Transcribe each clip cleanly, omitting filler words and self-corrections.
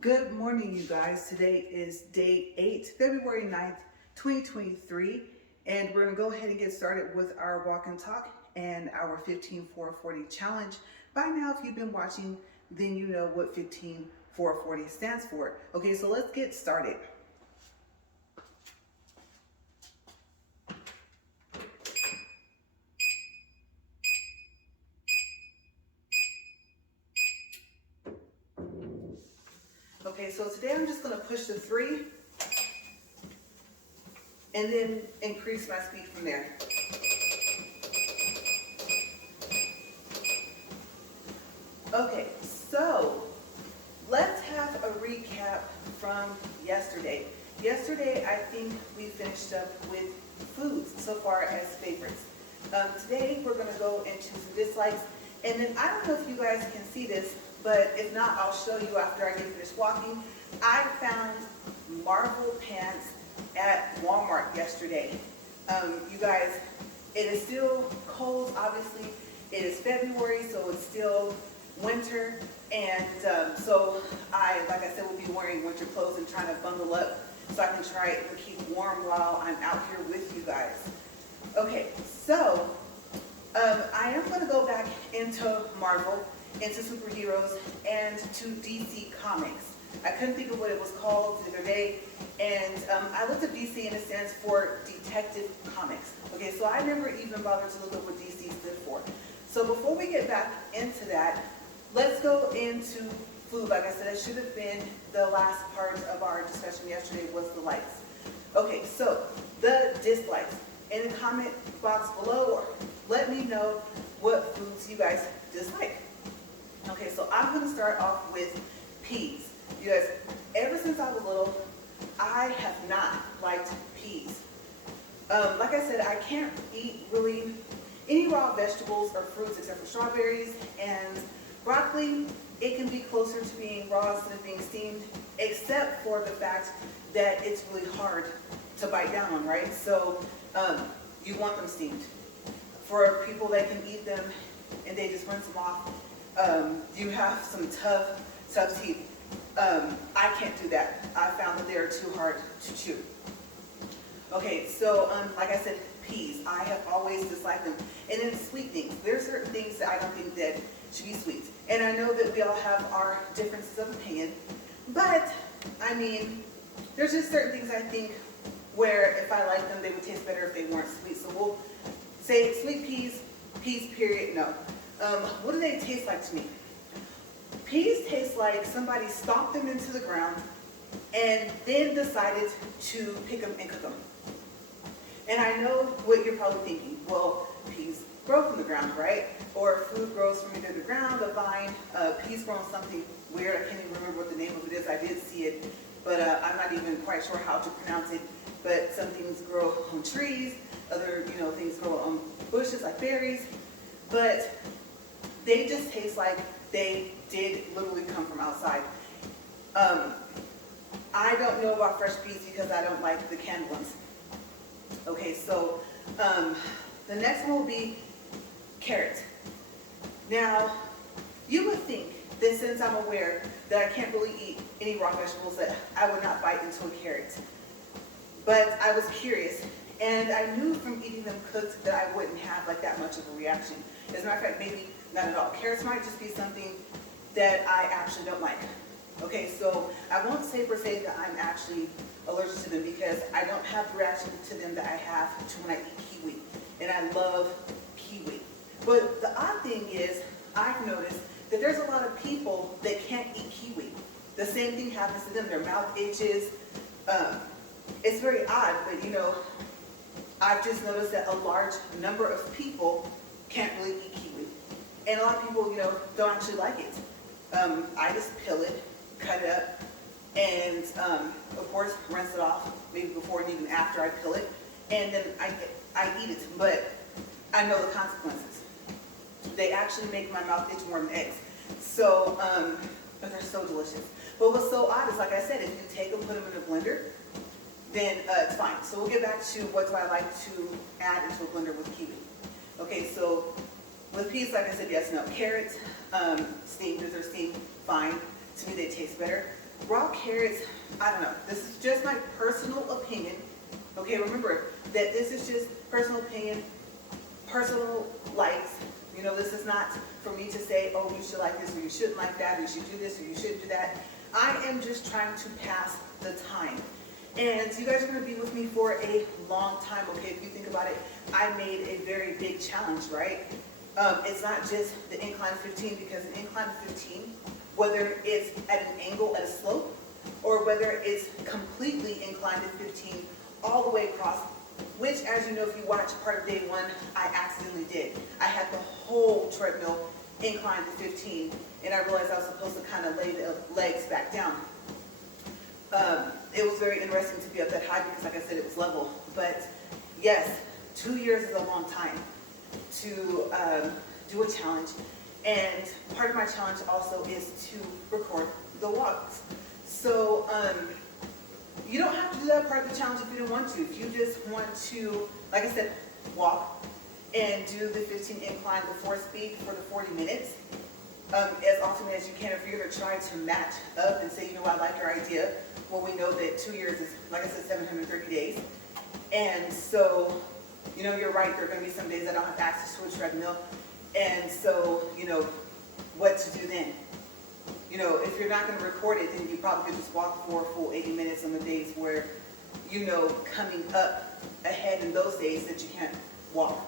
Good morning, you guys. Today is day 8, February 9th, 2023, and we're going to go ahead and get started with our walk and talk and our 15-440 challenge. By now, if you've been watching, then you know what 15-440 stands for. Okay, so let's get started. Okay, so today I'm just going to push the 3 and then increase my speed from there. Okay, so let's have a recap from yesterday. Yesterday, I think we finished up with foods so far as favorites. Today, we're going to go into some dislikes. And then I don't know if you guys can see this, but if not, I'll show you after I get finished walking. I found Marvel pants at Walmart yesterday. You guys, it is still cold, obviously. It is February, so it's still winter, and so like I said, will be wearing winter clothes and trying to bundle up so I can try and keep warm while I'm out here with you guys. Okay, so I am going to go back into Marvel, into superheroes, and to DC Comics. I couldn't think of what it was called the other day, and I looked at DC and it stands for Detective Comics. Okay, so I never even bothered to look up what DC stood for. So before we get back into that, let's go into food. Like I said, that should have been the last part of our discussion yesterday was the likes. Okay, so the dislikes. In the comment box below, let me know what foods you guys dislike. Okay, so I'm going to start off with peas. You guys, ever since I was little, I have not liked peas. Like I said, I can't eat really any raw vegetables or fruits except for strawberries and broccoli. It can be closer to being raw instead of being steamed, except for the fact that it's really hard to bite down on, right? So you want them steamed. For people that can eat them and they just rinse them off, you have some tough teeth. I can't do that. I found that they are too hard to chew. Okay, so like I said, peas. I have always disliked them. And then sweet things. There are certain things that I don't think that should be sweet. And I know that we all have our differences of opinion. But, I mean, there's just certain things I think where if I like them, they would taste better if they weren't sweet. So we'll say sweet peas, period, no. What do they taste like to me? Peas taste like somebody stomped them into the ground and then decided to pick them and cook them. And I know what you're probably thinking. Well, peas grow from the ground, right? Or food grows from either the ground, a vine. Peas grow on something weird. I can't even remember what the name of it is. I did see it, but I'm not even quite sure how to pronounce it. But some things grow on trees. Other, things grow on bushes like berries. But they just taste like they did literally come from outside. I don't know about fresh peas because I don't like the canned ones. Okay, so the next one will be carrots. Now, you would think that since I'm aware that I can't really eat any raw vegetables that I would not bite into a carrot. But I was curious, and I knew from eating them cooked that I wouldn't have like that much of a reaction. As a matter of fact, maybe not at all. Carrots might just be something that I actually don't like. Okay, so I won't say per se that I'm actually allergic to them because I don't have the reaction to them that I have to when I eat kiwi. And I love kiwi. But the odd thing is, I've noticed that there's a lot of people that can't eat kiwi. The same thing happens to them. Their mouth itches. It's very odd, but I've just noticed that a large number of people can't really eat kiwi. And a lot of people, don't actually like it. I just peel it, cut it up, and of course rinse it off, maybe before and even after I peel it, and then I eat it. But I know the consequences. They actually make my mouth itch more than eggs. So, but they're so delicious. But what's so odd is, like I said, if you take them, put them in a blender, then it's fine. So we'll get back to what do I like to add into a blender with kiwi. Okay, so with peas, like I said, yes, no. Carrots, steamed, if they're steamed, fine. To me, they taste better. raw carrots, I don't know. This is just my personal opinion. Okay, remember that this is just personal opinion, personal likes. You know, this is not for me to say, oh, you should like this or you shouldn't like that, or you should do this or you shouldn't do that. I am just trying to pass the time. And you guys are going to be with me for a long time, okay? If you think about it, I made a very big challenge, right? It's not just the incline 15, because an incline 15, whether it's at an angle at a slope, or whether it's completely inclined at 15 all the way across, which, as you know, if you watch part of day one, I accidentally did. I had the whole treadmill inclined to 15, and I realized I was supposed to kind of lay the legs back down. It was very interesting to be up that high because, like I said, it was level. But yes, 2 years is a long time to do a challenge. And part of my challenge also is to record the walks. So you don't have to do that part of the challenge if you don't want to. If you just want to, like I said, walk and do the 15 incline to 4 speed for the 40 minutes as often as you can. If you're going to try to match up and say, you know, I like your idea, well, we know that 2 years is, like I said, 730 days. And so, you know, you're right, there are going to be some days I don't have access to a treadmill. And so, you know, what to do then? You know, if you're not going to record it, then you probably could just walk for a full 80 minutes on the days where, you know, coming up ahead in those days that you can't walk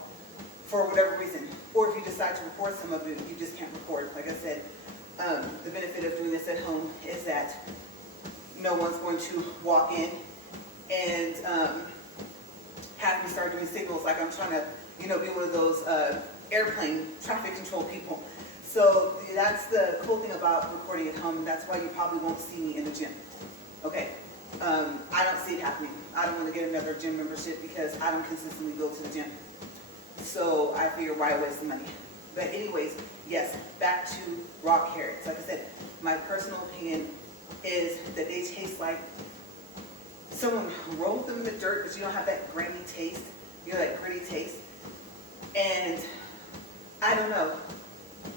for whatever reason. Or if you decide to record some of it, you just can't record. Like I said, the benefit of doing this at home is that no one's going to walk in and have me start doing signals like I'm trying to, you know, be one of those airplane traffic control people. So that's the cool thing about recording at home. That's why you probably won't see me in the gym. Okay, I don't see it happening. I don't want to get another gym membership because I don't consistently go to the gym. So I figure, why waste the money? But anyways, yes, back to raw carrots. Like I said, my personal opinion is that they taste like someone rolled them in the dirt, but you don't have that grainy taste. You know, that gritty taste. And I don't know.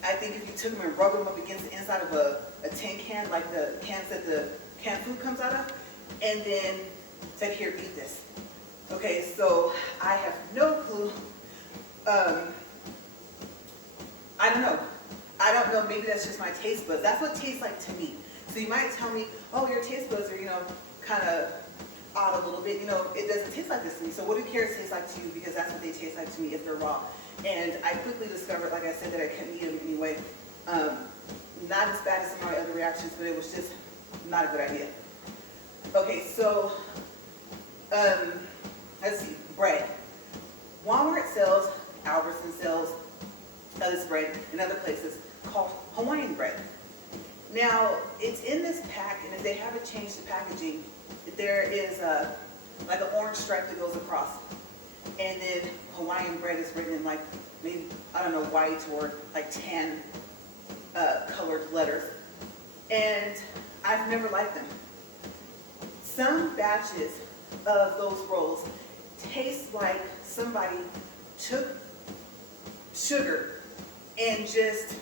I think if you took them and rubbed them up against the inside of a tin can, like the cans that the canned food comes out of, and then said, here, eat this. Okay, so I have no clue. I don't know. I don't know, maybe that's just my taste buds. That's what it tastes like to me. So you might tell me, oh, your taste buds are, you know, kind of odd a little bit. You know, it doesn't taste like this to me. So what do carrots taste like to you? Because that's what they taste like to me if they're raw. And I quickly discovered, like I said, that I couldn't eat them anyway. Not as bad as some of my other reactions, but it was just not a good idea. Okay, so let's see, bread. Walmart sells, Albertson sells this bread in other places called Hawaiian bread. Now, it's in this pack, and if they haven't changed the packaging, there is like an orange stripe that goes across. And then Hawaiian bread is written in like, maybe, I don't know, white or like tan colored letters. And I've never liked them. Some batches of those rolls taste like somebody took sugar and just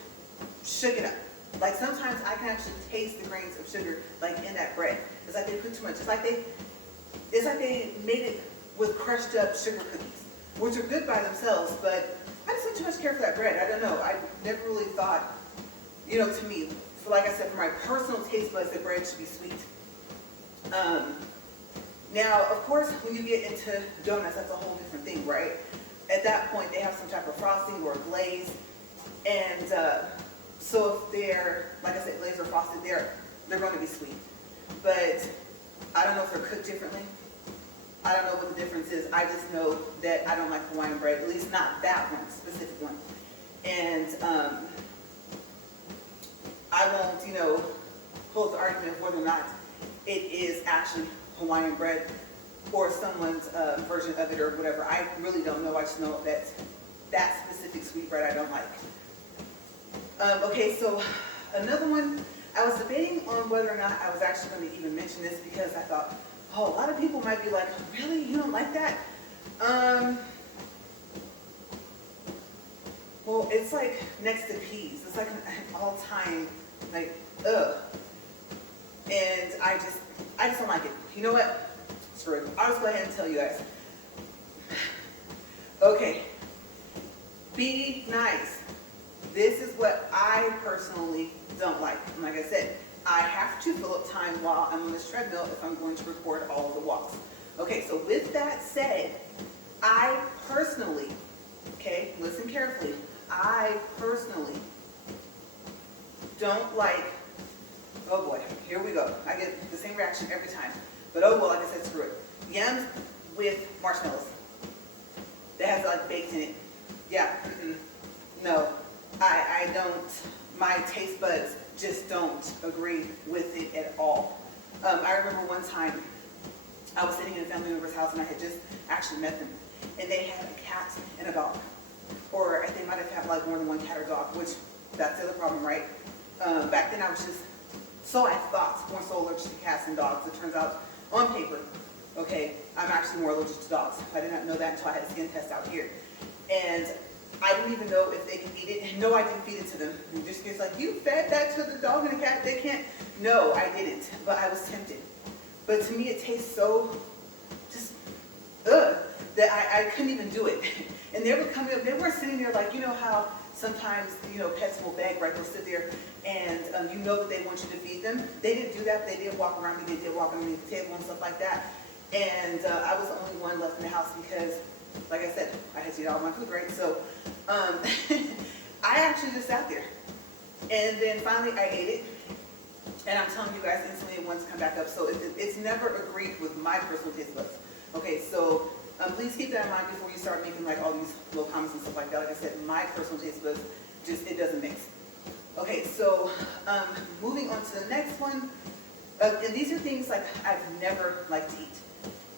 shook it up. Like sometimes I can actually taste the grains of sugar like in that bread. It's like they put too much. It's like they made it with crushed up sugar cookies, which are good by themselves, but I just don't too much care for that bread. I don't know. I never really thought, you know, to me, for like I said, for my personal taste buds, that bread should be sweet. Now, of course, when you get into donuts, that's a whole different thing, right? At that point, they have some type of frosting or glaze, and so if they're, like I said, glazed or frosted, they're going to be sweet. But I don't know if they're cooked differently. I don't know what the difference is. I just know that I don't like Hawaiian bread, at least not that one, specific one. And I won't, you know, hold the argument of whether or not it is actually Hawaiian bread or someone's version of it or whatever. I really don't know. I just know that that specific sweet bread I don't like. Okay, so another one, I was debating on whether or not I was actually going to even mention this because I thought, oh, a lot of people might be like, really? You don't like that? Well, it's like next to peas. It's like an all-time, like, ugh. And I just don't like it. You know what? Screw it. I'll just go ahead and tell you guys. Okay, be nice. This is what I personally don't like. And like I said, I have to fill up time while I'm on this treadmill if I'm going to record all of the walks. Okay, so with that said, I personally, okay, listen carefully, I personally don't like, oh boy, here we go. I get the same reaction every time. But oh well, like I said, screw it. Yams with marshmallows. That has like baked in it. Yeah, no, I don't, my taste buds just don't agree with it at all. I remember one time I was sitting in a family member's house and I had just actually met them. And they had a cat and a dog. Or they might have had like more than one cat or dog, which that's the other problem, right? Back then I was just, so I thought, more so allergic to cats and dogs. It turns out, on paper, okay, I'm actually more allergic to dogs. I did not know that until I had a skin test out here. And I didn't even know if they could eat it. No, I didn't feed it to them. Just it's like, you fed that to the dog and the cat? They can't. No, I didn't, but I was tempted. But to me, it tastes so just, ugh, that I couldn't even do it. And they would come in, they weren't sitting there like, you know how sometimes, you know, pets will beg, right? They'll sit there and you know that they want you to feed them. They didn't do that. They did walk around me. They did walk around the table and stuff like that. And I was the only one left in the house because, like I said, I had to eat all my food, right? So I actually just sat there. And then finally I ate it. And I'm telling you guys, instantly it wants to come back up. So it's never agreed with my personal taste buds. Okay, so please keep that in mind before you start making like all these little comments and stuff like that. Like I said, my personal taste buds, just, it doesn't mix. Okay, so moving on to the next one. And these are things like I've never liked to eat.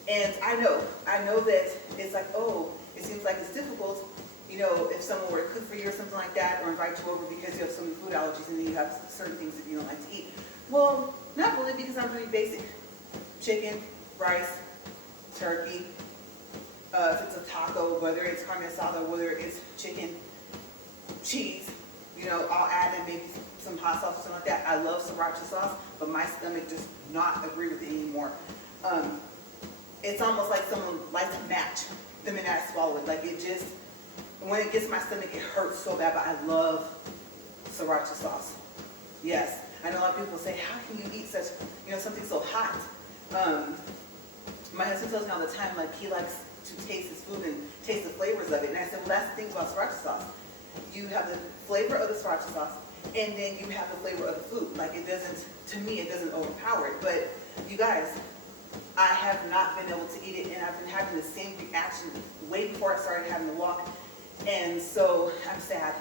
And I know that it's like, oh, it seems like it's difficult, you know, if someone were to cook for you or something like that, or invite you over because you have so many food allergies and then you have certain things that you don't like to eat. Well, not really, because I'm pretty basic. Chicken, rice, turkey, if it's a taco, whether it's carne asada, whether it's chicken, cheese, you know, I'll add in maybe some hot sauce or something like that. I love sriracha sauce, but my stomach does not agree with it anymore. It's almost like someone likes to match the minute I swallow it. Like it just, when it gets my stomach, it hurts so bad, but I love sriracha sauce. Yes, I know a lot of people say, how can you eat such, you know, something so hot? My husband tells me all the time, like he likes to taste his food and taste the flavors of it. And I said, well, that's the thing about sriracha sauce. You have the flavor of the sriracha sauce, and then you have the flavor of the food. Like it doesn't, to me, it doesn't overpower it. But you guys, I have not been able to eat it, and I've been having the same reaction way before I started having to walk. And so I'm sad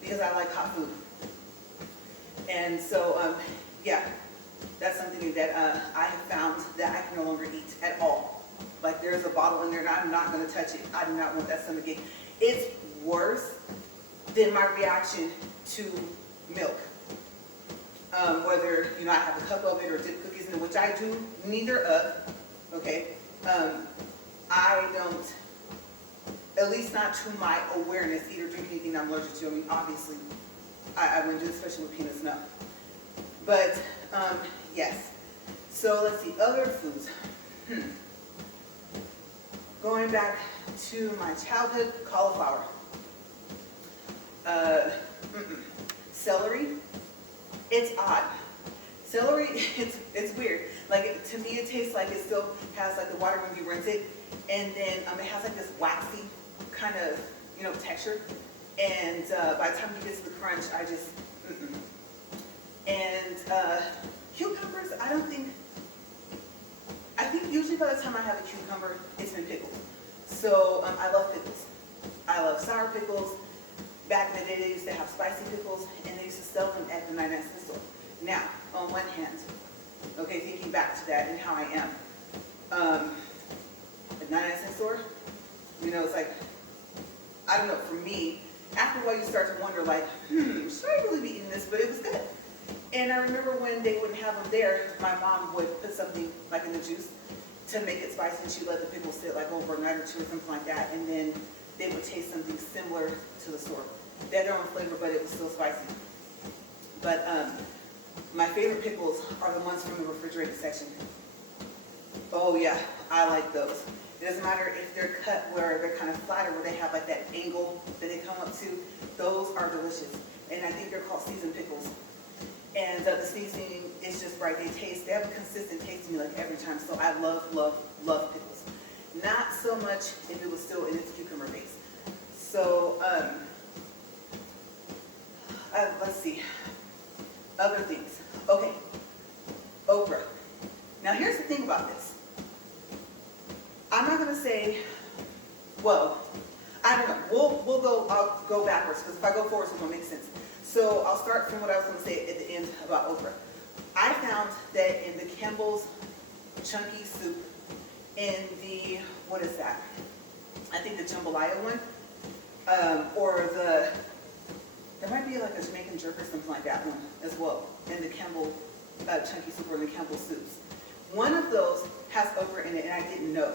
because I like hot food. And so, yeah, that's something that I have found that I can no longer eat at all. Like there's a bottle in there and I'm not going to touch it. I do not want that stomach ache. It's worse than my reaction to milk. Whether, you know, I have a cup of it or dip cookies in it, which I do neither of, okay? I don't, at least not to my awareness, eat or drink anything I'm allergic to. I mean, obviously, I wouldn't do it, especially with peanuts, no. But, yes. So, let's see, other foods. Going back to my childhood, cauliflower. Celery, it's odd. Celery, it's weird. Like, to me, it tastes like it still has, like, the water when you rinse it. And then it has, like, this waxy kind of, you know, texture. And by the time you get to the crunch, I just, And cucumbers, I think usually by the time I have a cucumber, it's been pickled. So I love pickles. I love sour pickles. Back in the day, they used to have spicy pickles, and they used to sell them at the 99-cent store. Now, on one hand, okay, thinking back to that and how I am, at 99-cent store, you know, it's like, I don't know, for me, after a while you start to wonder like, should I really be eating this? But it was good. And I remember when they wouldn't have them there, my mom would put something like in the juice to make it spicy, and she'd let the pickles sit like over a night or two or something like that, and then they would taste something similar to the store. They had their own flavor, but it was still spicy. But My favorite pickles are the ones from the refrigerated section. Oh yeah, I like those. It doesn't matter if they're cut where they're kind of flat or where they have like that angle that they come up to. Those are delicious. And I think they're called seasoned pickles. And the seasoning is just right. They have a consistent taste to me like every time. So I love, love, love pickles. Not so much if it was still in its cucumber base. So, let's see. Other things. Okay. Okra. Now here's the thing about this. I'm not going to say, well, I don't know. I'll go backwards because if I go forwards, it's going to make sense. So I'll start from what I was going to say at the end about okra. I found that in the Campbell's chunky soup, in the, what is that? I think the jambalaya one, or there might be like a Jamaican jerk or something like that one as well, in the Campbell chunky soup or in the Campbell soups. One of those has okra in it, and I didn't know.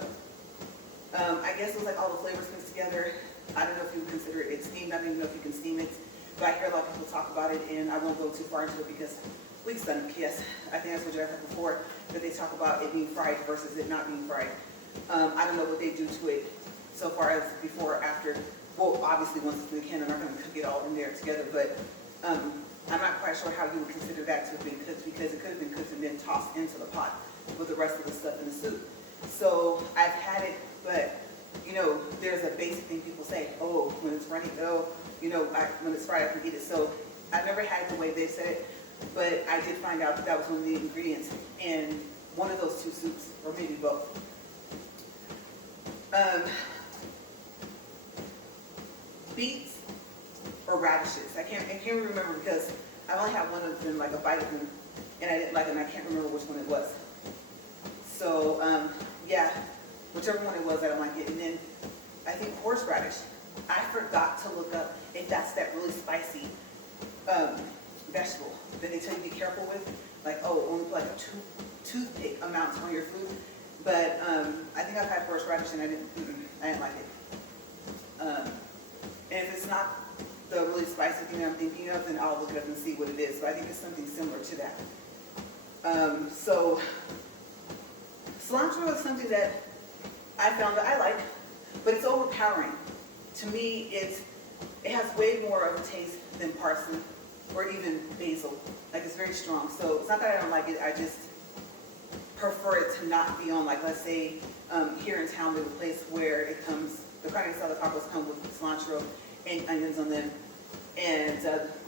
I guess it was like all the flavors mixed together. I don't know if you would consider it steamed. I don't even know if you can steam it. But I hear a lot of people talk about it, and I won't go too far into it because we've done yes. I think that's what you heard before, that they talk about it being fried versus it not being fried. I don't know what they do to it so far as before or after. Well, obviously once it's in the can, they're not going to cook it all in there together, but I'm not quite sure how you would consider that to have been cooked, because it could have been cooked and then tossed into the pot with the rest of the stuff in the soup. So I've had it, but you know, there's a basic thing people say, oh, when it's runny, oh, you know, when it's fried, I can eat it. So I never had it the way they said it, but I did find out that was one of the ingredients in one of those two soups, or maybe both. Beets or radishes. I can't remember because I only had one of them, like a bite of them, and I didn't like it, and I can't remember which one it was. So, yeah, whichever one it was, I don't like it. And then I think horseradish. I forgot to look up if that's that really spicy vegetable that they tell you to be careful with. Like, oh, only put like a toothpick amount on your food. But I think I've had horseradish and I didn't like it. And if it's not the really spicy thing I'm thinking of, then I'll look it up and see what it is. But I think it's something similar to that. So cilantro is something that I found that I like, but it's overpowering. To me, it has way more of a taste than parsley or even basil. Like, it's very strong. So it's not that I don't like it, I just prefer it to not be on, like, let's say here in town there's a place where it comes, the carne asada tacos come with cilantro and onions on them. And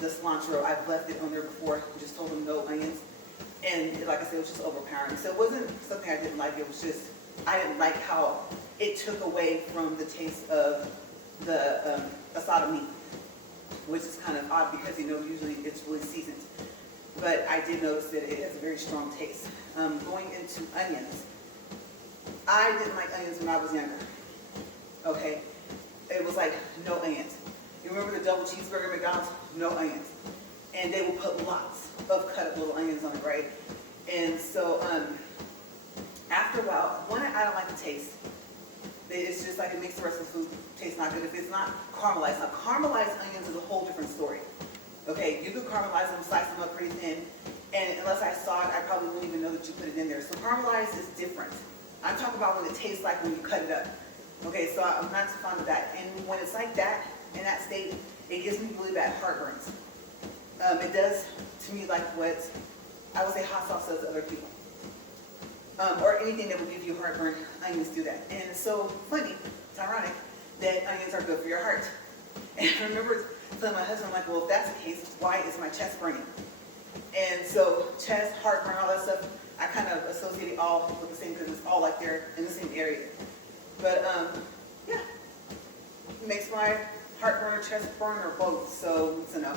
the cilantro, I've left it on there before and just told them no onions. And like I said, it was just overpowering. So it wasn't something I didn't like, it was just, I didn't like how it took away from the taste of the asada meat, which is kind of odd because, you know, usually it's really seasoned. But I did notice that it has a very strong taste. Going into onions, I didn't like onions when I was younger. Okay, it was like no onions. You remember the double cheeseburger at McDonald's? No onions. And they will put lots of cut up little onions on it, right? And so after a while, one, I don't like the taste. It's just like it makes the rest of the food taste not good if it's not caramelized. Now, caramelized onions is a whole different story. Okay, you could caramelize them, slice them up pretty thin, and unless I saw it, I probably wouldn't even know that you put it in there. So caramelized is different. I'm talking about what it tastes like when you cut it up. Okay, so I'm not too fond of that. And when it's like that, in that state, it gives me really bad heartburns. It does to me like what I would say hot sauce does to other people. Or anything that would give you heartburn, onions do that. And it's so funny, it's ironic, that onions are good for your heart. And I remember telling my husband, I'm like, well, if that's the case, why is my chest burning? And so chest, heartburn, all that stuff, I kind of associate it all with the same, because it's all like they're in the same area. But yeah, it makes my heartburn or chest burn or both, so it's a no.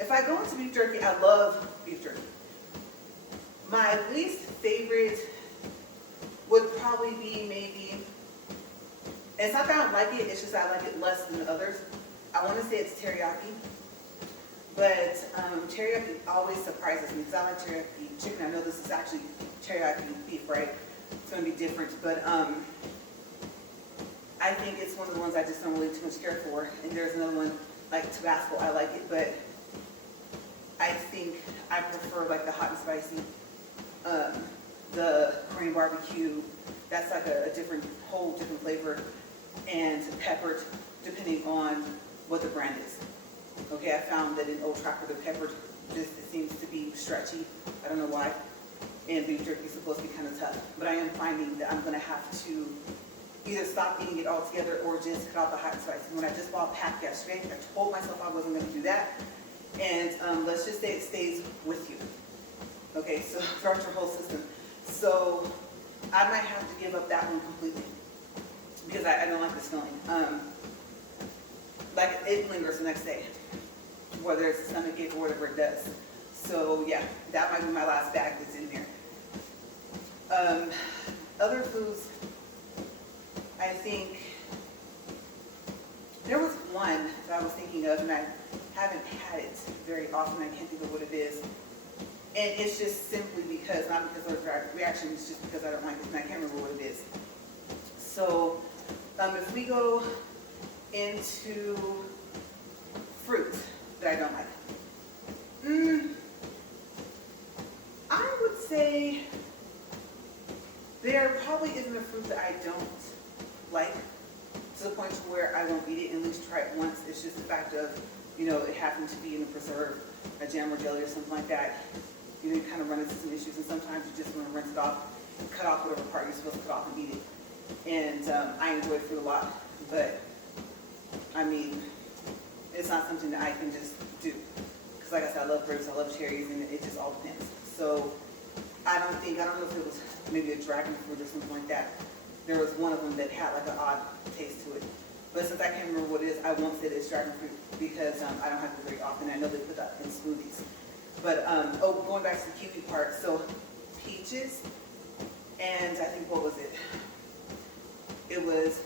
If I go into beef jerky, I love beef jerky. My least favorite would probably be maybe, and it's not that I don't like it, it's just I like it less than others. I want to say it's teriyaki, but teriyaki always surprises me because I like teriyaki chicken. I know this is actually teriyaki beef, right? It's going to be different, but I think it's one of the ones I just don't really too much care for. And there's another one like Tabasco, I like it, but I think I prefer like the hot and spicy, the Korean barbecue. That's like a whole different flavor, and peppered, depending on what the brand is. Okay, I found that in Old Tracker, the peppered just it seems to be stretchy. I don't know why. And beef jerky is supposed to be kind of tough. But I am finding that I'm going to have to either stop eating it altogether or just cut out the hot and spicy. When I just bought a pack yesterday, I told myself I wasn't going to do that. And let's just say it stays with you. Okay, so throughout your whole system. So I might have to give up that one completely because I don't like this feeling. Like it lingers the next day, whether it's a stomach ache or whatever it does. So yeah, that might be my last bag that's in here. Other foods, I think there was one that I was thinking of, and I haven't had it very often. I can't think of what it is. And it's just simply because, not because of the reaction, it's just because I don't like it, and I can't remember what it is. So if we go into fruit that I don't like, I would say there probably isn't a fruit that I don't like to the point to where I won't eat it and at least try it once. It's just the fact of, it happened to be in a preserve, a jam or jelly or something like that. You kind of run into some issues, and sometimes you just want to rinse it off, cut off whatever part you're supposed to cut off and eat it. And I enjoy fruit a lot, but I mean, it's not something that I can just do. Because like I said, I love grapes, I love cherries, and it just all depends. So I don't know if it was maybe a dragon fruit or something like that. There was one of them that had like an odd taste to it. But since I can't remember what it is, I won't say that it's dragon fruit because I don't have it very often. I know they put that in smoothies. But, going back to the kiwi part, so peaches, and I think, what was it? It was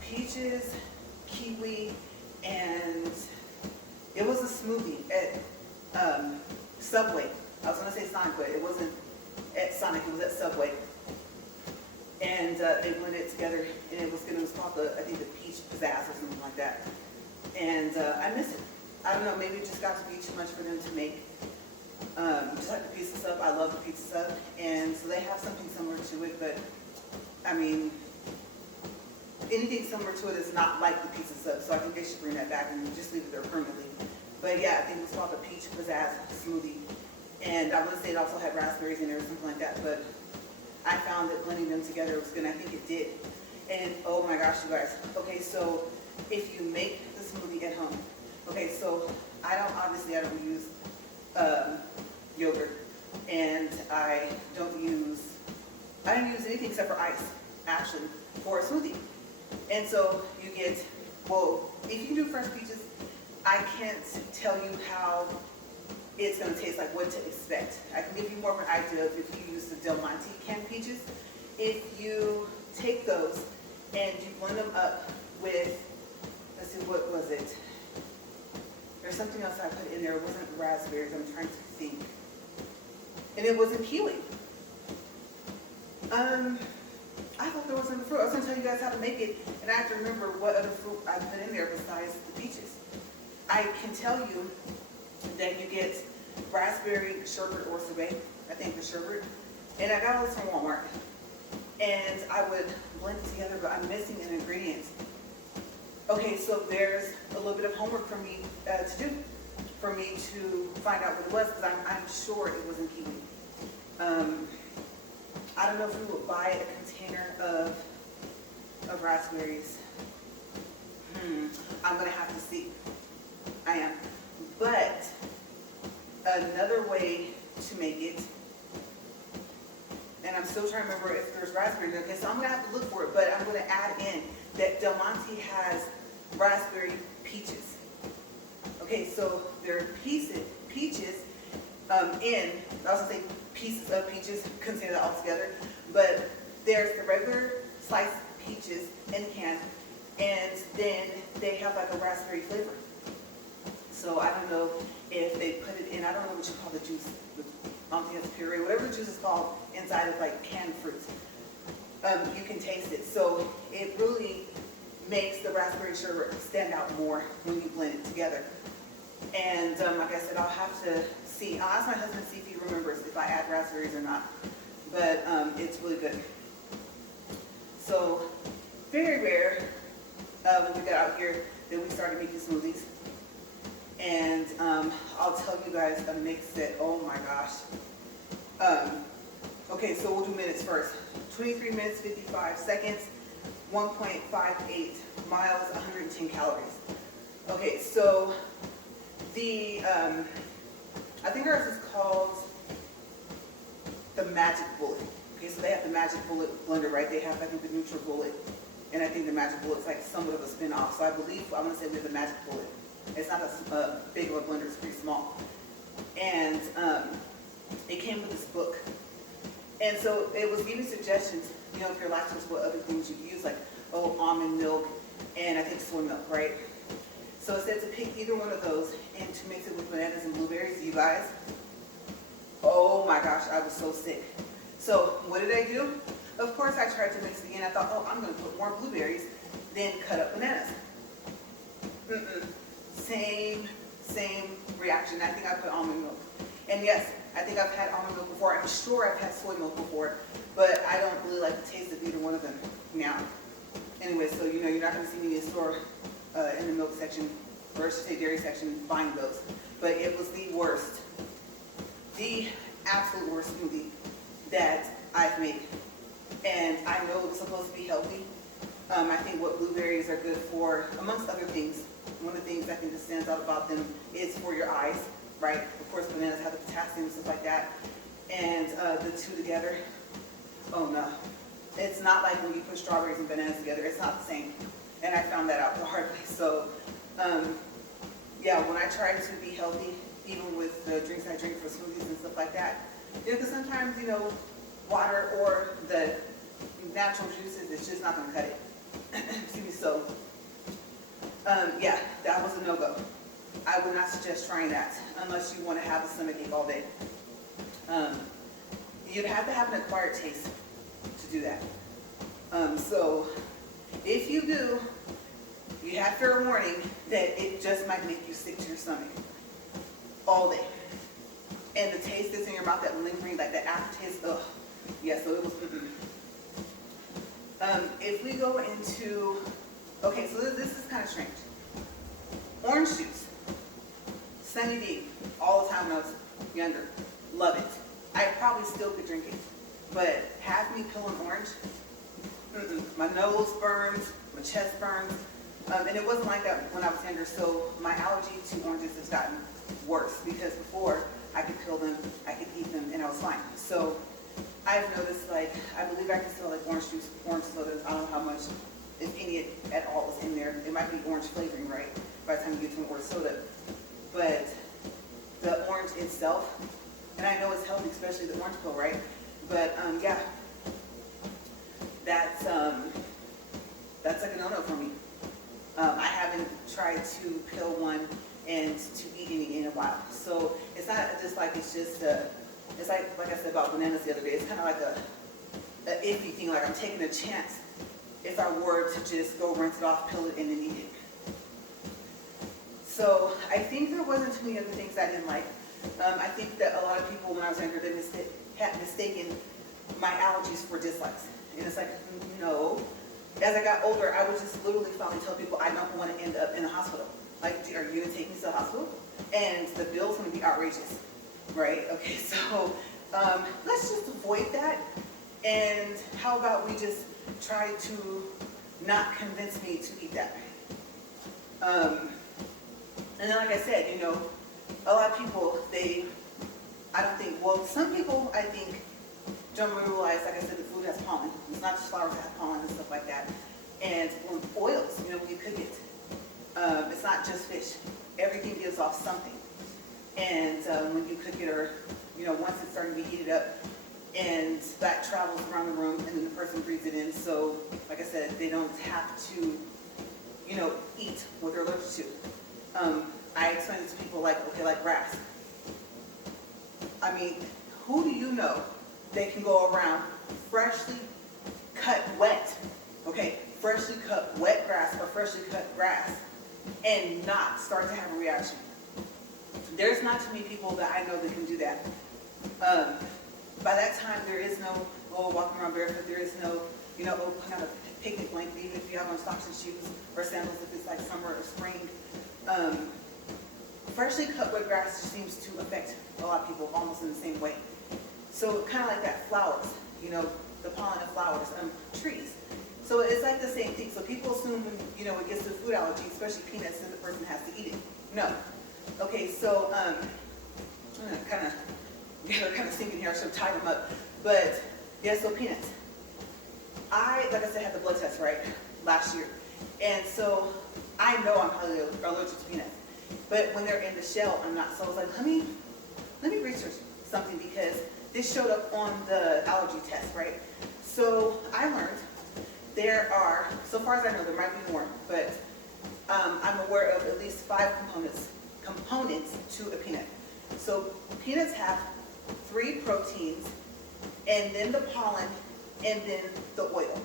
peaches, kiwi, and it was a smoothie at Subway. I was going to say Sonic, but it wasn't at Sonic, it was at Subway. And they blended it together, and it was called I think the peach pizzazz or something like that. And I miss it. I don't know, maybe it just got to be too much for them to make. Just like the pizza sub, I love the pizza sub, and so they have something similar to it, but I mean, anything similar to it is not like the pizza sub, so I think they should bring that back and just leave it there permanently. But yeah, I think it was called the peach pizzazz smoothie, and I would say it also had raspberries in there or something like that, but I found that blending them together was good, and I think it did. And oh my gosh, you guys, okay, so if you make the smoothie at home, okay, so I don't use yogurt, and I don't use anything except for ice, actually, for a smoothie. And so you get, if you do fresh peaches, I can't tell you how it's going to taste, like what to expect. I can give you more of an idea of if you use the Del Monte canned peaches. If you take those and you blend them up with, let's see, what was it? There's something else I put in there. It wasn't raspberries. I'm trying to think. And it wasn't kiwi. I thought there was another fruit. I was going to tell you guys how to make it, and I have to remember what other fruit I put in there besides the peaches. I can tell you that you get raspberry sherbet or sorbet. I think the sherbet. And I got all this from Walmart. And I would blend it together, but I'm missing an ingredient. Okay, so there's a little bit of homework for me to do, for me to find out what it was, because I'm sure it wasn't kiwi. I don't know if we would buy a container of raspberries. I'm gonna have to see. I am. But another way to make it, and I'm still trying to remember if there's raspberries. Okay, so I'm gonna have to look for it, but I'm gonna add in that Del Monte has raspberry peaches. Okay, so there are peaches I was gonna say pieces of peaches, couldn't say that all together, but there's the regular sliced peaches in can, and then they have like a raspberry flavor. So I don't know if they put it in, I don't know what you call the juice, I don't think it's puree, whatever the juice is called inside of like canned fruits. You can taste it. So it really makes the raspberry sherbet stand out more when you blend it together. And like I said, I'll have to see. I'll ask my husband to see if he remembers if I add raspberries or not. But it's really good. So very rare when we got out here that we started making smoothies. And I'll tell you guys a mix that, oh my gosh. Okay, so we'll do minutes first. 23 minutes, 55 seconds, 1.58 miles, 110 calories. Okay, so the, I think ours is called the Magic Bullet. Okay, so they have the Magic Bullet blender, right? They have, I think, the Neutral Bullet, and I think the Magic Bullet's like somewhat of a spin-off. So I believe, I'm gonna say we have the Magic Bullet. It's not a big of a blender, it's pretty small. And it came with this book. And so it was giving suggestions, you know, if you're lactose, what other things you could use, like, oh, almond milk, and I think soy milk, right? So it said to pick either one of those and to mix it with bananas and blueberries. You guys, oh my gosh, I was so sick. So what did I do? Of course I tried to mix it again. I thought, oh, I'm gonna put more blueberries, then cut up bananas. Same reaction. I think I put almond milk. And yes, I think I've had almond milk before. I'm sure I've had soy milk before, but I don't really like the taste of either one of them now. Anyway, so you know, you're not gonna see me in the store in the milk section, or I should say dairy section, buying those. But it was the worst, the absolute worst smoothie that I've made. And I know it's supposed to be healthy. I think what blueberries are good for, amongst other things, one of the things I think that stands out about them is for your eyes, right? Of course, bananas have the potassium and stuff like that. And the two together, oh no. It's not like when you put strawberries and bananas together. It's not the same. And I found that out the hard way. So, yeah, when I try to be healthy, even with the drinks I drink for smoothies and stuff like that, you know, because sometimes, you know, water or the natural juices, it's just not going to cut it. Excuse me. So, yeah, that was a no-go. I would not suggest trying that unless you want to have a stomachache all day. You'd have to have an acquired taste to do that. So if you do, you have fair warning that it just might make you sick to your stomach all day. And the taste that's in your mouth, that lingering, like that aftertaste, ugh. Yeah, so it was, if we go into, okay, so this is kind of strange. Orange juice. Sunny D, all the time when I was younger. Love it. I probably still could drink it. But have me peel an orange, my nose burns, my chest burns. And it wasn't like that when I was younger, so my allergy to oranges has gotten worse because before I could peel them, I could eat them, and I was fine. So I've noticed, like, I believe I can still like orange juice, orange soda. I don't know how much, if any at all is in there. It might be orange flavoring, right, by the time you get to an orange soda. But the orange itself, and I know it's healthy, especially the orange peel, right? But yeah, that's like a no-no for me. I haven't tried to peel one and to eat any in a while. So it's not just like, it's just, it's like I said about bananas the other day, it's kind of like a iffy thing, like I'm taking a chance if I were to just go rinse it off, peel it, and then eat it. So I think there wasn't too many other things I didn't like. I think that a lot of people when I was younger, they had mistaken my allergies for dislikes. And it's like, no. As I got older, I would just literally finally tell people I don't want to end up in a hospital. Like, are you going to take me to the hospital? And the bill's going to be outrageous, right? Okay, so let's just avoid that. And how about we just try to not convince me to eat that? And then, like I said, you know, a lot of people, I don't think, well, some people, I think, don't realize, like I said, the food has pollen. It's not just flowers that have pollen and stuff like that. And when oils, you know, when you cook it, it's not just fish. Everything gives off something. And when you cook it, or, you know, once it's starting to be heated up, and that travels around the room, and then the person breathes it in. So, like I said, they don't have to, you know, eat what they're allergic to. I explain it to people like, okay, like grass. I mean, who do you know that can go around freshly cut wet, okay, freshly cut wet grass or freshly cut grass and not start to have a reaction. There's not too many people that I know that can do that. By that time, there is no, walking around barefoot, there is no, kind of picnic blanket, even if you have on socks and shoes or sandals if it's like summer or spring. Freshly cut wet grass just seems to affect a lot of people almost in the same way. So kind of like that flowers, the pollen of flowers, trees. So it's like the same thing. So people assume when, it gets to food allergy, especially peanuts, that the person has to eat it. No. Okay, so I'm gonna kind of sinking here. I should have tied them up. But yeah, so peanuts. Like I said, had the blood test right last year, and so I know I'm highly allergic to peanuts. But when they're in the shell, I'm not. So I was like, let me research something because this showed up on the allergy test, right? So I learned there are, so far as I know, there might be more, but I'm aware of at least 5 components to a peanut. So peanuts have 3 proteins, and then the pollen, and then the oil.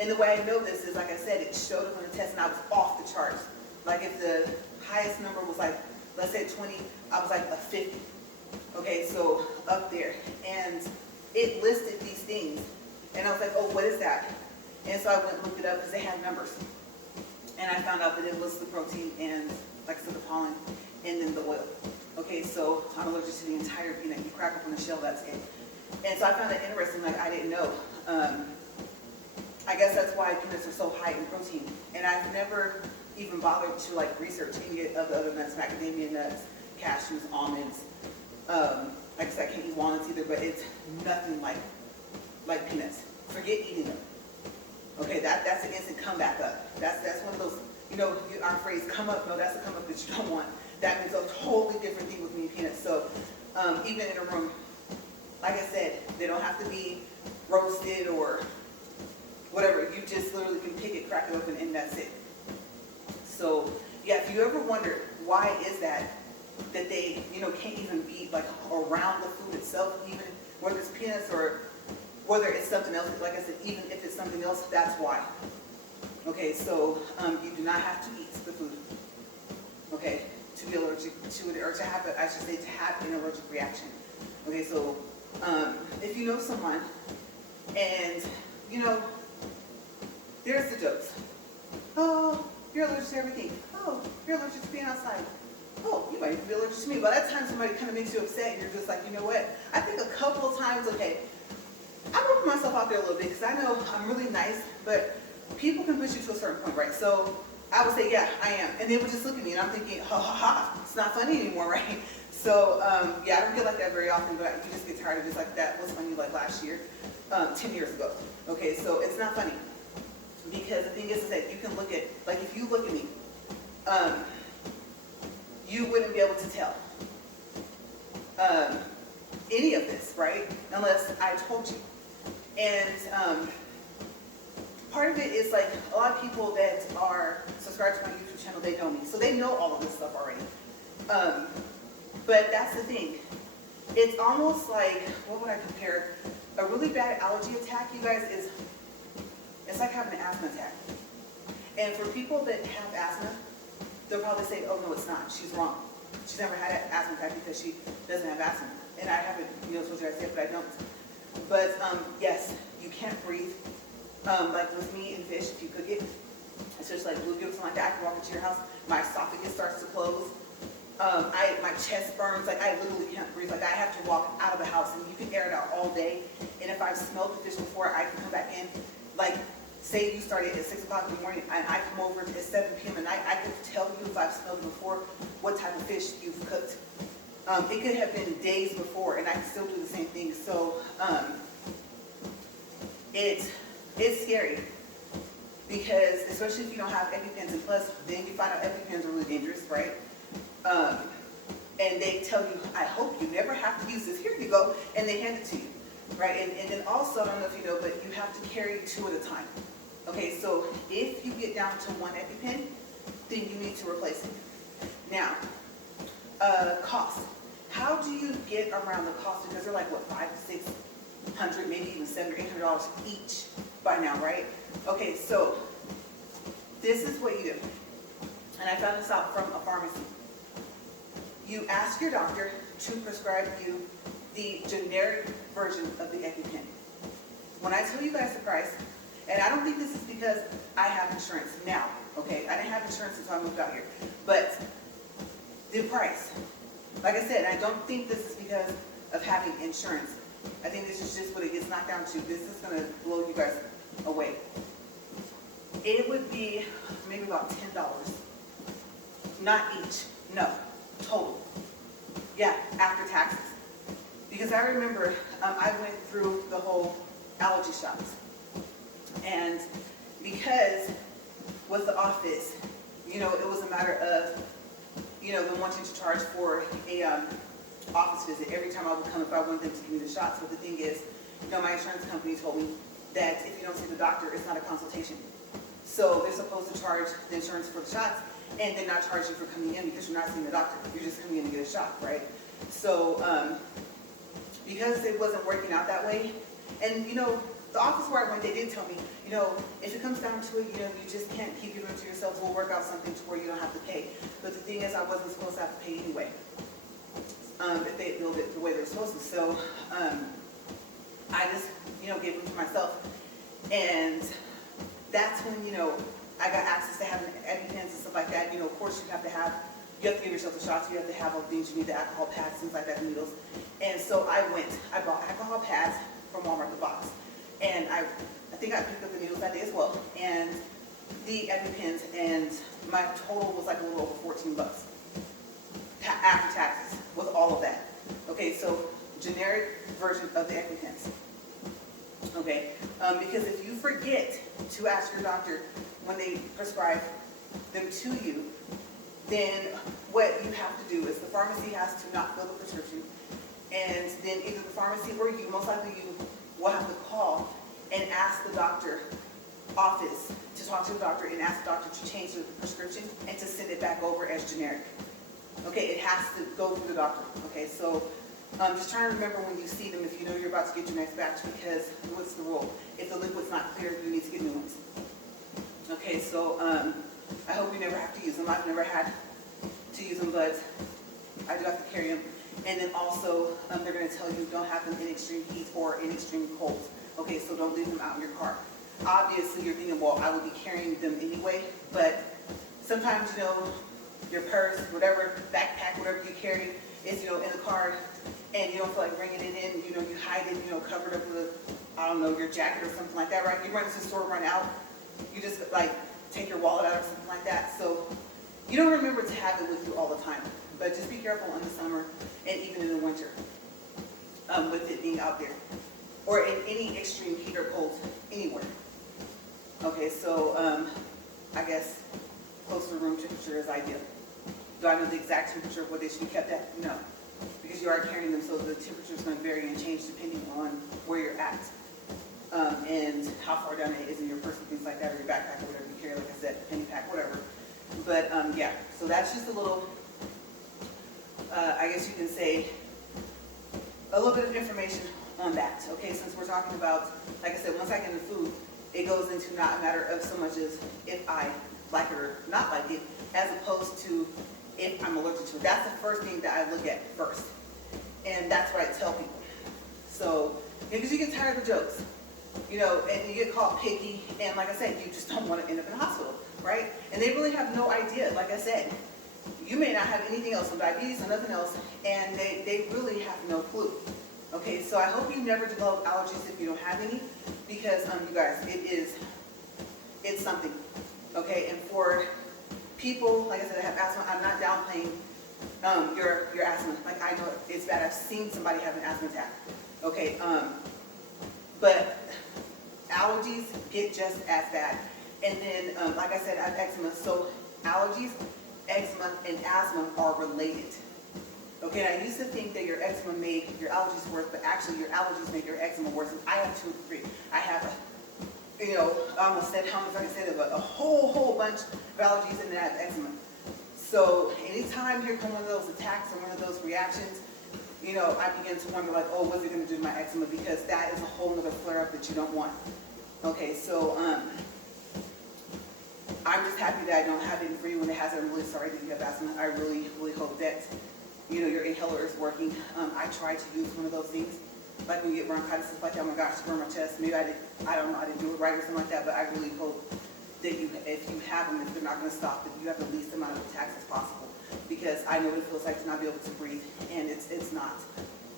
And the way I know this is, like I said, it showed up on the test and I was off the charts. Like if the highest number was like, let's say 20, I was like a 50. Okay, so up there. And it listed these things. And I was like, oh, what is that? And so I went and looked it up because they had numbers. And I found out that it was the protein and, like I said, the pollen, and then the oil. Okay, so I'm allergic to the entire peanut. You crack open the shell, that's it. And so I found it interesting, like I didn't know. I guess that's why peanuts are so high in protein. And I've never even bothered to like research any of the other nuts, macadamia nuts, cashews, almonds. Like I said, I can't eat walnuts either, but it's nothing like peanuts. Forget eating them. Okay, that's an instant comeback up. That's one of those, our phrase come up. No, that's a come up that you don't want. That means a totally different thing with me and peanuts. So even in a room, like I said, they don't have to be roasted or whatever. You just literally can pick it, crack it open, and that's it. So yeah, if you ever wonder why is that they, can't even be like around the food itself, even whether it's peanuts or whether it's something else, like I said, even if it's something else, that's why. Okay, so you do not have to eat the food, okay, to be allergic to it, or to have to have an allergic reaction. Okay, so if you know someone and, there's the jokes. Oh, you're allergic to everything. Oh, you're allergic to being outside. Oh, you might be allergic to me. By that time, somebody kind of makes you upset, and you're just like, you know what? I think a couple of times, okay, I will put myself out there a little bit because I know I'm really nice, but people can push you to a certain point, right? So I would say, yeah, I am. And they would just look at me, and I'm thinking, ha, ha, ha, it's not funny anymore, right? So, yeah, I don't get like that very often, but you just get tired of just like that was funny like last year, 10 years ago. Okay, so it's not funny. Because the thing is that you can look at, like if you look at me, you wouldn't be able to tell any of this, right? Unless I told you. And part of it is like a lot of people that are subscribed to my YouTube channel, they know me. So they know all of this stuff already. But that's the thing. It's almost like, what would I compare? A really bad allergy attack, you guys, is it's like having an asthma attack. And for people that have asthma, they'll probably say, oh, no, it's not. She's wrong. She's never had an asthma attack because she doesn't have asthma. And I haven't, told you I said, but I don't. But yes, you can't breathe. Like with me and fish, if you cook it, especially like bluegill or something like that, I can walk into your house, my esophagus starts to close. My chest burns, like I literally can't breathe. Like I have to walk out of the house, and you can air it out all day. And if I've smelled the fish before, I can come back in. Like, say you started at 6 o'clock in the morning, and I come over at 7 p.m. at night, I can tell you if I've smelled it before, what type of fish you've cooked. It could have been days before, and I can still do the same thing. So it's scary because, especially if you don't have EpiPens, and plus then you find out EpiPens are really dangerous, right? And they tell you, I hope you never have to use this. Here you go, and they hand it to you, right? And then also, I don't know if you know, but you have to carry 2 at a time. Okay, so if you get down to 1 EpiPen, then you need to replace it. Now, cost. How do you get around the cost? Because they're like, what, $500 to $600, maybe even $700 or $800 each by now, right? Okay, so this is what you do. And I found this out from a pharmacy. You ask your doctor to prescribe you the generic version of the EpiPen. When I tell you guys the price, and I don't think this is because I have insurance now, okay? I didn't have insurance until I moved out here. But the price, like I said, I don't think this is because of having insurance. I think this is just what it gets knocked down to. This is going to blow you guys away. It would be maybe about $10. Not each, no, total. Yeah, after taxes. Because I remember I went through the whole allergy shots. And because with the office, it was a matter of, them wanting to charge for a office visit every time I would come if I wanted them to give me the shots. But the thing is, my insurance company told me that if you don't see the doctor, it's not a consultation. So they're supposed to charge the insurance for the shots and then not charge you for coming in because you're not seeing the doctor. You're just coming in to get a shot, right? So because it wasn't working out that way, and the office where I went, they did tell me, if it comes down to it, you just can't keep giving them to yourself. We'll work out something to where you don't have to pay. But the thing is, I wasn't supposed to have to pay anyway. If they billed it the way they were supposed to. So I just, gave them to myself. And that's when, I got access to having EpiPens and stuff like that. Of course you have to give yourself the shots. You have to have all the things you need, the alcohol pads, things like that, the needles. And so I bought alcohol pads from Walmart, the box. And I think I picked up the needles that day as well. And the EpiPens, and my total was like a little over $14 after taxes with all of that. Okay, so generic version of the EpiPens. Okay, because if you forget to ask your doctor when they prescribe them to you, then what you have to do is the pharmacy has to not fill the prescription, and then either the pharmacy or you, most likely you will have to call and ask the doctor office to talk to the doctor and ask the doctor to change the prescription and to send it back over as generic. Okay, it has to go through the doctor. Okay, so just trying to remember when you see them if you know you're about to get your next batch, because what's the rule? If the liquid's not clear, you need to get new ones. Okay, so I hope you never have to use them. I've never had to use them, but I do have to carry them. And then also, they're going to tell you don't have them in extreme heat or in extreme cold. Okay, so don't leave them out in your car. Obviously, you're thinking, well, I would be carrying them anyway, but sometimes, your purse, whatever, backpack, whatever you carry is, in the car, and you don't feel like bringing it in, you hide it, covered up with, I don't know, your jacket or something like that, right? You run into the store, run out, you just, take your wallet out or something like that. So you don't remember to have it with you all the time, but just be careful in the summer and even in the winter with it being out there or in any extreme heat or cold anywhere. Okay, so I guess close to room temperature is ideal. Do I know the exact temperature of what they should be kept at? No, because you are carrying them, so the temperature is going to vary and change depending on where you're at and how far down it is in your purse and things like that, or your backpack or whatever you carry, like I said, penny pack, whatever. But yeah, so that's just a little, I guess you can say, a little bit of information on that. Okay, since we're talking about, like I said, once I get into food, it goes into not a matter of so much as if I like it or not like it, as opposed to if I'm allergic to it. That's the first thing that I look at first. And that's what I tell people. So, because you get tired of the jokes, and you get called picky, and like I said, you just don't want to end up in the hospital, right? And they really have no idea. Like I said, you may not have anything else, no diabetes or nothing else, and they really have no clue. Okay, so I hope you never develop allergies if you don't have any, because you guys, it's something. Okay, and for people, like I said, that have asthma, I'm not downplaying your asthma. Like, I know it's bad. I've seen somebody have an asthma attack. Okay, but allergies get just as bad. And then, like I said, I have eczema. So allergies, eczema, and asthma are related. Okay, and I used to think that your eczema made your allergies worse, but actually your allergies make your eczema worse. And I have 2 or 3. I have I almost said how much I said it, but a whole bunch of allergies, and then I have eczema. So anytime here come one of those attacks or one of those reactions, I begin to wonder, like, oh, what's it going to do to my eczema? Because that is a whole other flare-up that you don't want. Okay, so I'm just happy that I don't have it for you when it has it. I'm really sorry that you have asthma. I really, really hope that, you know, your inhaler is working. I tried to use one of those things, like when you get bronchitis, stuff like that. Oh my gosh, burn my chest. Maybe I don't know, I didn't do it right or something like that, but I really hope that you, if you have them, if they're not going to stop, that you have the least amount of attacks as possible. Because I know what it feels like to not be able to breathe, and it's not.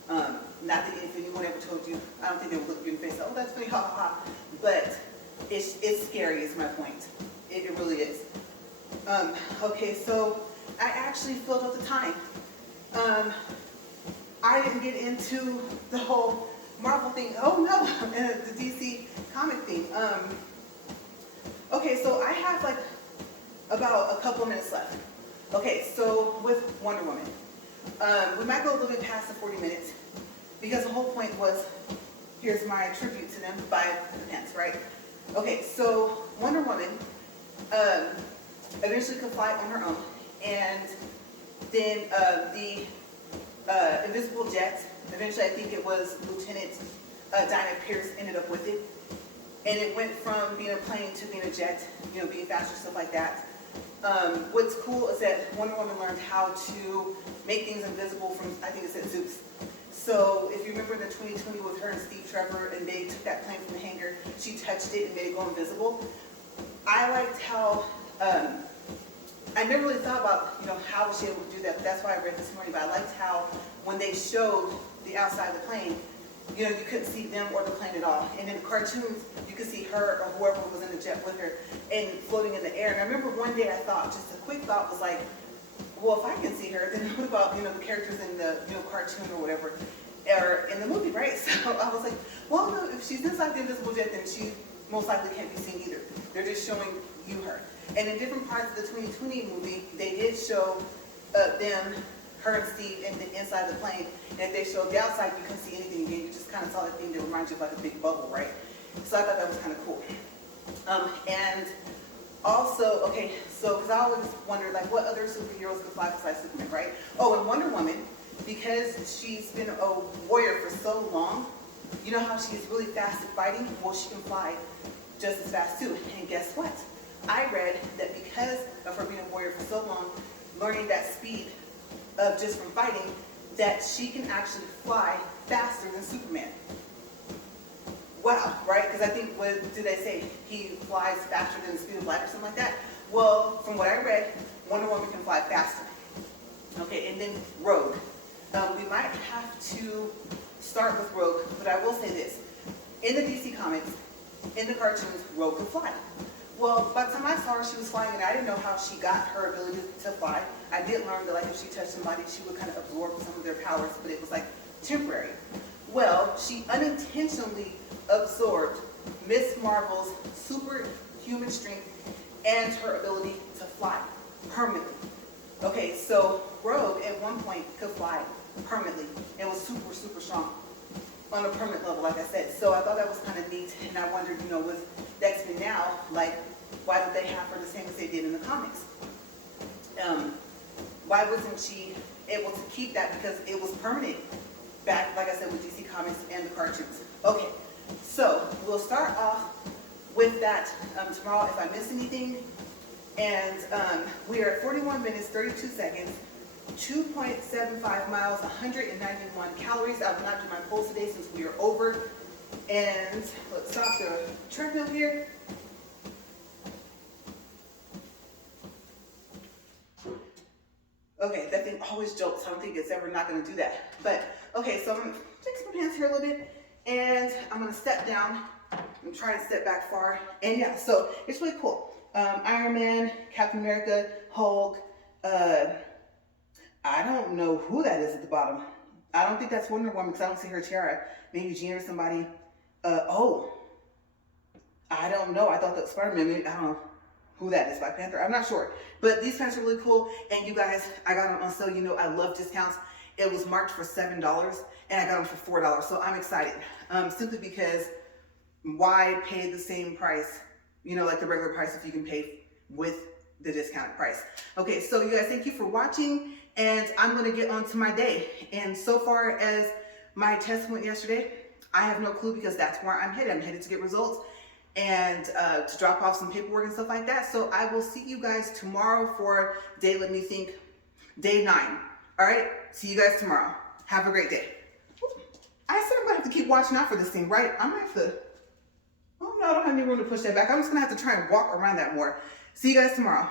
Not that if anyone ever told you, I don't think they would look you in the face, oh, that's funny, ha ha ha. But it's scary, is my point. It really is. Okay, so I actually filled out the time. I didn't get into the whole Marvel thing. Oh no, the DC comic thing. Okay, so I have like about a couple minutes left. Okay, so with Wonder Woman, we might go a little bit past the 40 minutes because the whole point was, here's my tribute to them, buy the pants, right? Okay, so Wonder Woman eventually could fly on her own, and then the invisible jet, eventually I think it was Lieutenant Dinah Pierce ended up with it, and it went from being a plane to being a jet, you know, being faster, stuff like that. What's cool is that Wonder Woman learned how to make things invisible from, I think it said Zeus. So if you remember the 2020 with her and Steve Trevor, and they took that plane from the hangar, she touched it and made it go invisible. I liked how, I never really thought about, you know, how was she able to do that, but that's why I read this morning, but I liked how when they showed the outside of the plane, you know, you couldn't see them or the plane at all. And in the cartoons, you could see her or whoever was in the jet with her and floating in the air. And I remember one day I thought, just a quick thought was like, well, if I can see her, then what about, you know, the characters in the, you know, cartoon or whatever, or in the movie, right? So I was like, well, no, if she's inside the invisible jet, then she most likely can't be seen either. They're just showing you her. And in different parts of the 2020 movie, they did show them, her and Steve, in the inside of the plane. And if they showed the outside, you couldn't see anything again. You just kind of saw that thing that reminds you of like a big bubble, right? So I thought that was kind of cool. And also, okay, so because I always wondered, like, what other superheroes could fly besides Superman, right? Oh, and Wonder Woman, because she's been a warrior for so long, you know how she's really fast at fighting? Well, she can fly just as fast too. And guess what? I read that because of her being a warrior for so long, learning that speed of just from fighting, that she can actually fly faster than Superman. Wow, right? Because I think, what did they say? He flies faster than the speed of light or something like that? Well, from what I read, Wonder Woman can fly faster. Okay, and then Rogue. We might have to start with Rogue, but I will say this. In the DC comics, in the cartoons, Rogue can fly. Well, by the time I saw her, she was flying, and I didn't know how she got her ability to fly. I did learn that, like, if she touched somebody, she would kind of absorb some of their powers, but it was like temporary. Well, she unintentionally absorbed Miss Marvel's superhuman strength and her ability to fly permanently. Okay, so Rogue at one point could fly permanently and was super, super strong on a permanent level, like I said. So I thought that was kind of neat, and I wondered, you know, with the X-Men now, like, why don't they have her the same as they did in the comics? Why wasn't she able to keep that? Because it was permanent back, like I said, with DC Comics and the cartoons. Okay, so we'll start off with that tomorrow if I miss anything. And we are at 41 minutes, 32 seconds, 2.75 miles, 191 calories. I will not do my pulse today since we are over. And let's stop the treadmill here. Okay, that thing always jolts. I don't think it's ever not going to do that. But, okay, so I'm going to fix my pants here a little bit. And I'm going to step down. I'm trying to step back far. And yeah, so it's really cool. Iron Man, Captain America, Hulk. I don't know who that is at the bottom. I don't think that's Wonder Woman because I don't see her tiara. Maybe Jean or somebody. Oh, I don't know. I thought that was Spider-Man. Maybe, I don't know who that is, Black Panther. I'm not sure. But these pants are really cool. And you guys, I got them on sale. You know, I love discounts. It was marked for $7 and I got them for $4. So I'm excited. Simply because why pay the same price, you know, like the regular price if you can pay with the discounted price. Okay, so you guys, thank you for watching. And I'm going to get on to my day. And so far as my test went yesterday, I have no clue because that's where I'm headed. I'm headed to get results. and to drop off some paperwork and stuff like that. So I will see you guys tomorrow for day, let me think, day 9. All right, see you guys tomorrow. Have a great day. I said I'm gonna have to keep watching out for this thing, right? I'm gonna have to, oh no, I don't have any room to push that back. I'm just gonna have to try and walk around that more. See you guys tomorrow.